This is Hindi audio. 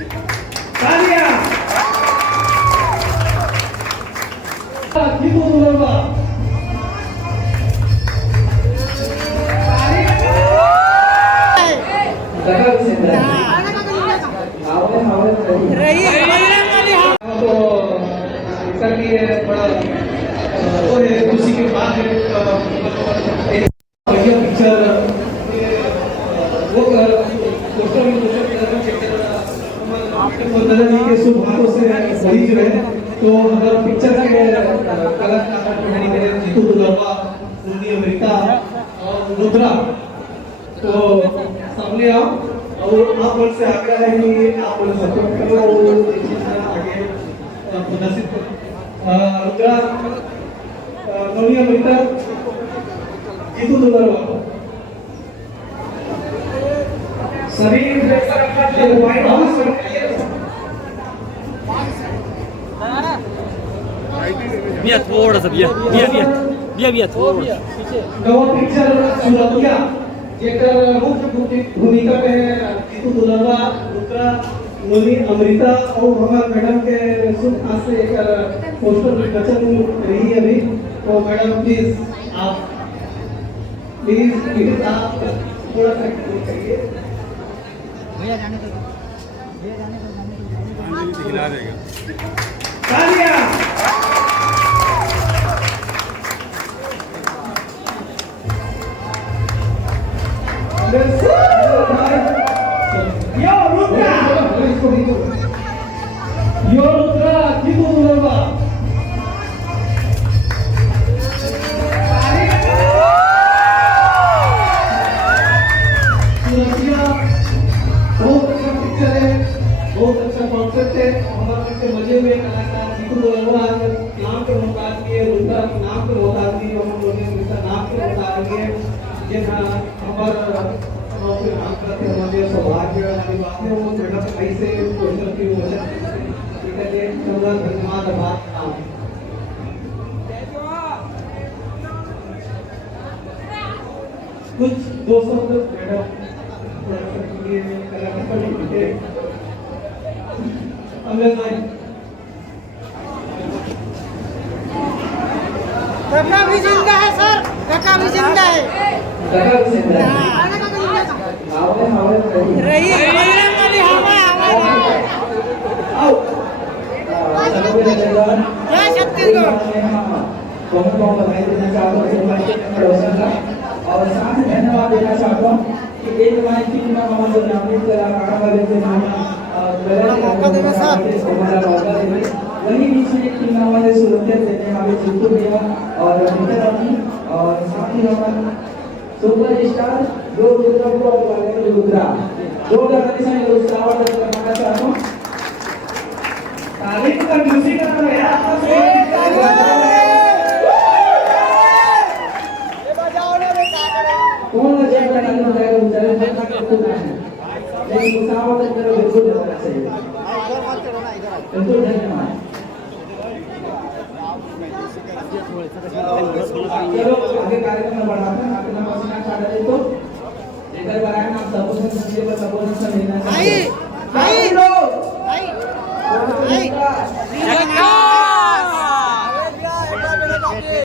तालियां जीतू दुलरवा बड़ा वो है खुशी की बात है ये पिक्चर वो पोस्टर में दादाजी के शुभ हाथों से बड़ी जो है तो अगर पिक्चर के कलाकार जीतू दुलरवा पूर्वी अमेरिका और रुद्रा तो सामने आओ और आप लोग से आग्रह है कि आप लोग सपोर्ट करो और आगे प्रदर्शित करो रुद्रा नवी अमेरिका जीतू दुलरवा शरीर व्हाइट हाउस भैया थोड़ा सा भैया थोड़ा नवा पिक्चर सुरतिया जेकर मुख्य भूमिका में जीतू दुलरवा रुद्रा नवी अमृता और हमारे मैडम के शुभ हाथ से एक पोस्टर रचन रही है अभी तो मैडम प्लीज आप थोड़ा सा करिए भैया जाने दो हिला देगा तालियां यो रुद्रा जीतू दुलरवा सुरतिया बहुत अच्छा पिक्चर है बहुत अच्छा कॉन्सेप्ट है हमारे के मजे में कलाकार जीतू दुलरवा नाम के मोहताज किए रुद्रा के नाम के मोहताज किए हम लोग ने उनका नाम के मोहताज किए ये हमारा हमारे सौभाग्य वाली बात है वो मैडम कैसे पोस्टर की वजह ठीक है ये पूरा धन्यवाद आभार नाम कुछ दो शब्द मैडम ये कलाकार लिखते अंग्रेज भाई काका भी जिंदा है सर काका भी जिंदा है काका भी जिंदा है रही बजरंग वाली हवा आओ जय छत्तीसगढ़ बहुत बधाई देना चाहता हूँ पड़ोसन का और साथ ही धन्यवाद देना चाहता हूँ कि एक हमारी टीम में हमारे नामित कलाकार वाले थे वही बीच में एक टीम हमारे सुरक्षित देने हमें जीतू भैया और मित्र अपनी और साथ ही हमारे सुपर स्टार जो रुद्रा को वाले रुद्रा जो गणेश ने रुद्रा और करना चाहता हूं तारीफ का म्यूजिक करना है आपस में ये बजाओ ना रे कौन जब गाना बजाएगा उधर में का तो नहीं लेकिन मुसावत करो बिल्कुल होना चाहिए बिल्कुल धन्यवाद चलो आगे कार्यक्रम में बढ़ाते हैं अपना पसीना छाड़ा दे तो लेकर बनाए ना सबों से संजय पर सबों से लेना चाहिए